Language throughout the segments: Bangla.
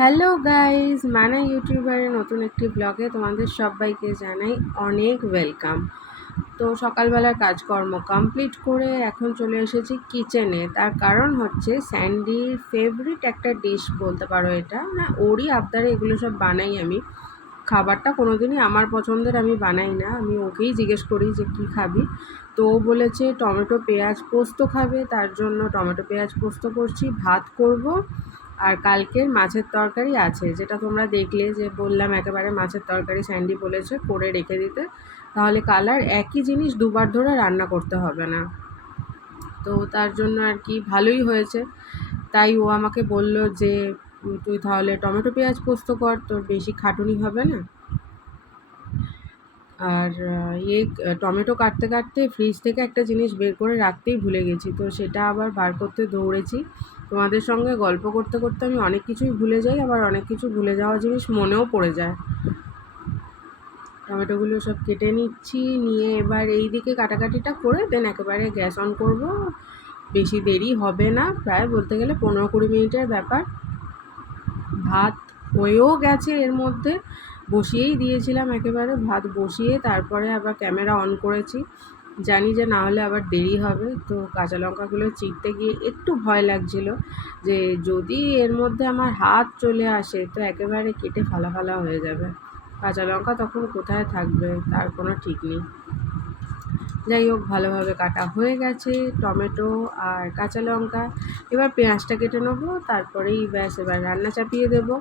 হ্যালো গাইস, মানা ইউটিউবারের নতুন একটি ব্লগে তোমাদের সবাইকে জানাই অনেক ওয়েলকাম। তো সকালবেলার কাজকর্ম কমপ্লিট করে এখন চলে এসেছি কিচেনে। তার কারণ হচ্ছে স্যান্ডির ফেভারিট একটা ডিশ বলতে পারো, এটা না ওরই আবদারে এগুলো সব বানাই আমি। খাবারটা কোনোদিনই আমার পছন্দের আমি বানাই না, আমি ওকেই জিজ্ঞেস করি যে কী খাবি। তো ও বলেছে টমেটো পেঁয়াজ পোস্ত খাবে, তার জন্য টমেটো পেঁয়াজ পোস্ত করছি, ভাত করব। আর কালকের মাছের তরকারি আছে, যেটা তোমরা দেখলে যে বললাম একেবারে মাছের তরকারি স্যান্ডি বলেছে করে রেখে দিতে, তাহলে কাল আর একই জিনিস দুবার ধরে রান্না করতে হবে না। তো তার জন্য আর কি ভালোই হয়েছে। তাই ও আমাকে বলল যে তুই তাহলে টমেটো পেঁয়াজ পোস্ত কর, তোর বেশি খাটুনি হবে না। আর টমেটো কাটতে কাটতে ফ্রিজ থেকে একটা জিনিস বের করে রাখতেই ভুলে গেছি, তো সেটা আবার বার করতে দৌড়েছি। তোমাদের সঙ্গে গল্প করতে করতে আমি অনেক কিছুই ভুলে যাই, আবার অনেক কিছু ভুলে যাওয়া জিনিস মনেও পড়ে যায়। টমেটোগুলো সব কেটে নিচ্ছি, নিয়ে এবার এই দিকে কাটাকাটিটা করে দেন একেবারে গ্যাস অন করব। বেশি দেরি হবে না, প্রায় বলতে গেলে 15-20 মিনিটের ব্যাপার। ভাত হয়েও গেছে, এর মধ্যে বসিয়েই দিয়েছিলাম, একেবারে ভাত বসিয়ে তারপরে আবার ক্যামেরা অন করেছি। জানি যে না হলে আবার দেরি হবে। তো কাঁচা লঙ্কাগুলো চিরতে গিয়ে একটু ভয় লাগছিল যে যদি এর মধ্যে আমার হাত চলে আসে তো একেবারে কেটে ফালা ফালা হয়ে যাবে। কাঁচা লঙ্কা তখন কোথায় থাকবে তার কোনো ঠিক নেই। যাই হোক, ভালোভাবে কাটা হয়ে গেছে টমেটো আর কাঁচা লঙ্কা। এবার পেঁয়াজটা কেটে নেবো, তারপরেই ব্যাস এবার রান্না চাপিয়ে দেবো।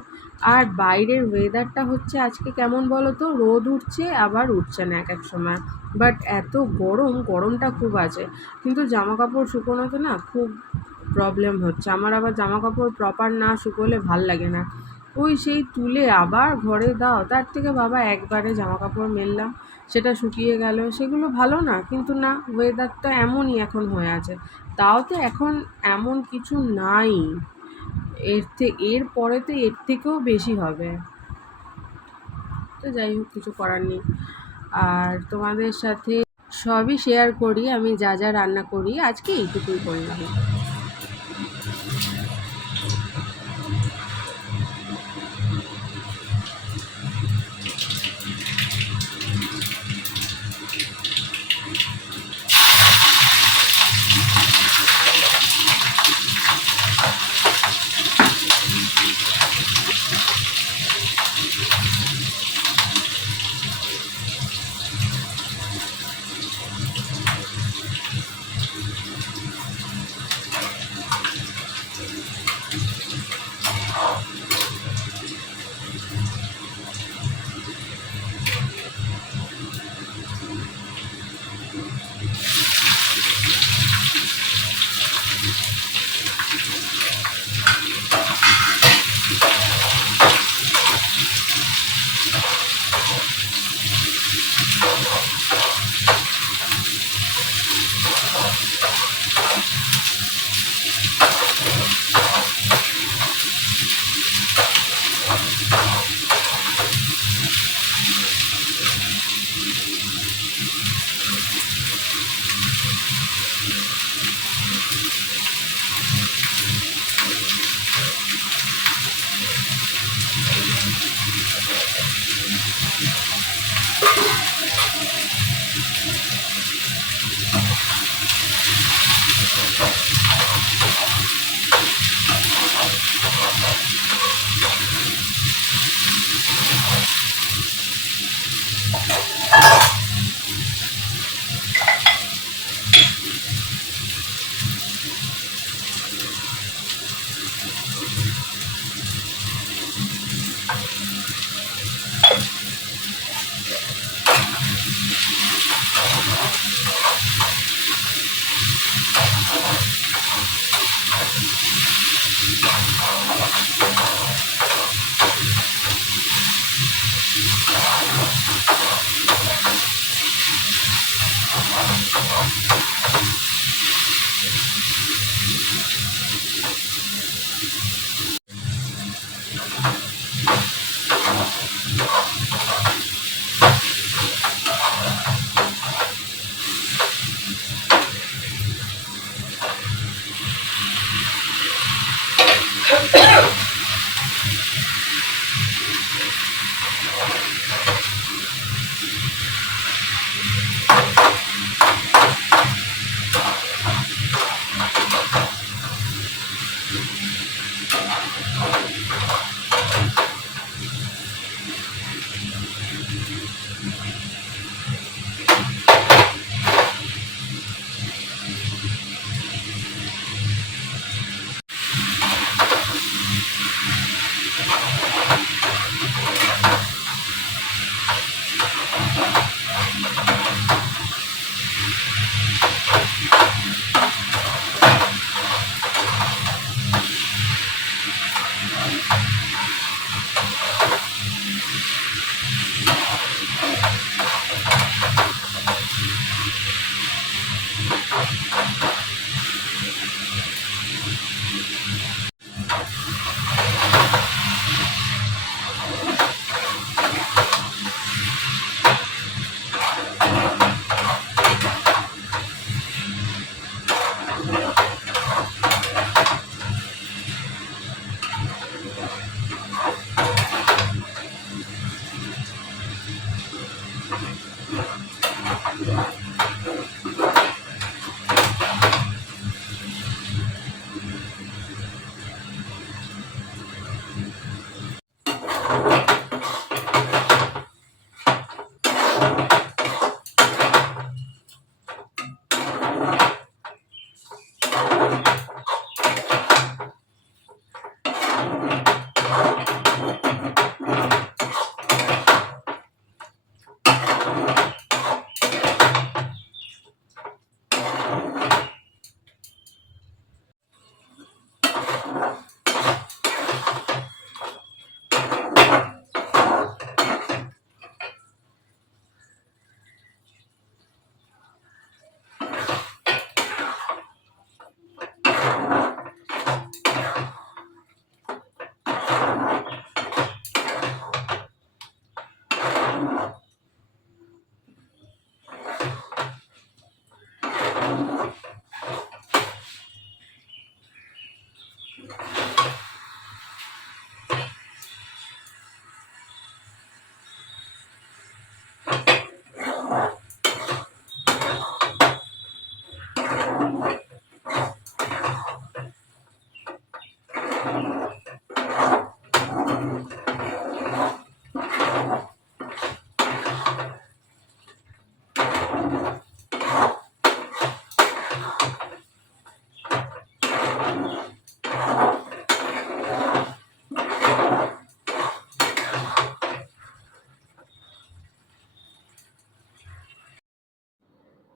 আর বাইরের ওয়েদারটা হচ্ছে আজকে কেমন বলো তো, রোদ উঠছে আবার উঠছে না এক এক সময়, বাট এত গরমটা খুব আছে। কিন্তু জামা কাপড় শুকোনোতে না খুব প্রবলেম হচ্ছে আমার, আবার জামা কাপড় প্রপার না শুকোলে ভাল লাগে না। ওই সেই তুলে আবার ঘরে দাও, তার থেকে বাবা একবারে জামা কাপড় মেললাম, সেটা শুকিয়ে গেল, সেগুলো ভালো না। কিন্তু না, ওয়েদারটা এমনই এখন হয়ে আছে। তাও তো এখন এমন কিছু নাই, এর পরে তো এর থেকেও বেশি হবে। তো যাই হোক, কিছু করার নেই। আর তোমাদের সাথে সবই শেয়ার করি, আমি যা যা রান্না করি আজকে এইটুকুই করলাম।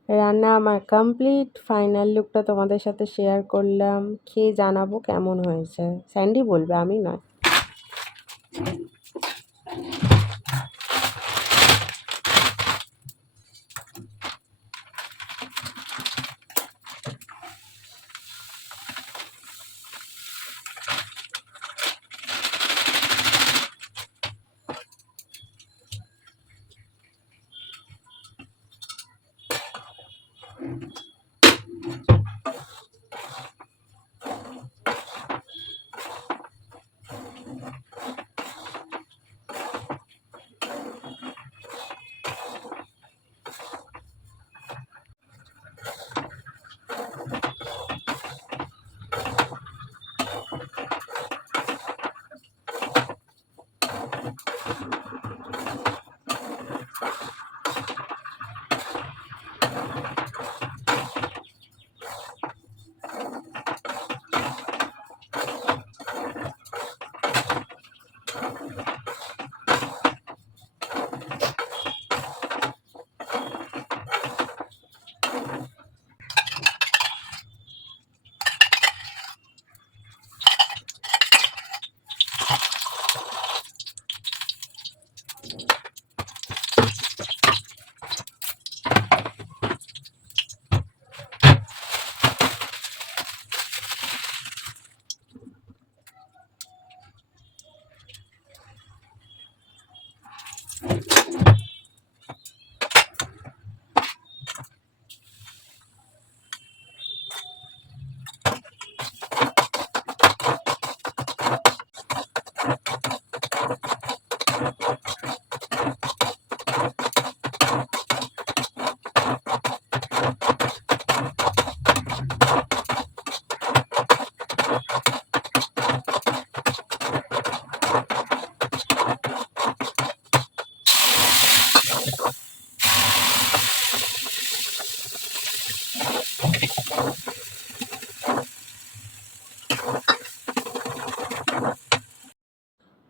রান্না আমার কমপ্লিট, ফাইনাল লুকটা তোমাদের সাথে শেয়ার করলাম, খেয়ে জানাবো কেমন হয়েছে। স্যান্ডি বলবে, আমি নয়।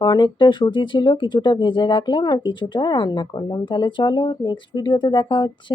অনেকটা সুজি ছিল, কিছুটা ভেজে রাখলাম আর কিছুটা রান্না করলাম। তাহলে চলো নেক্সট ভিডিওতে দেখা হচ্ছে।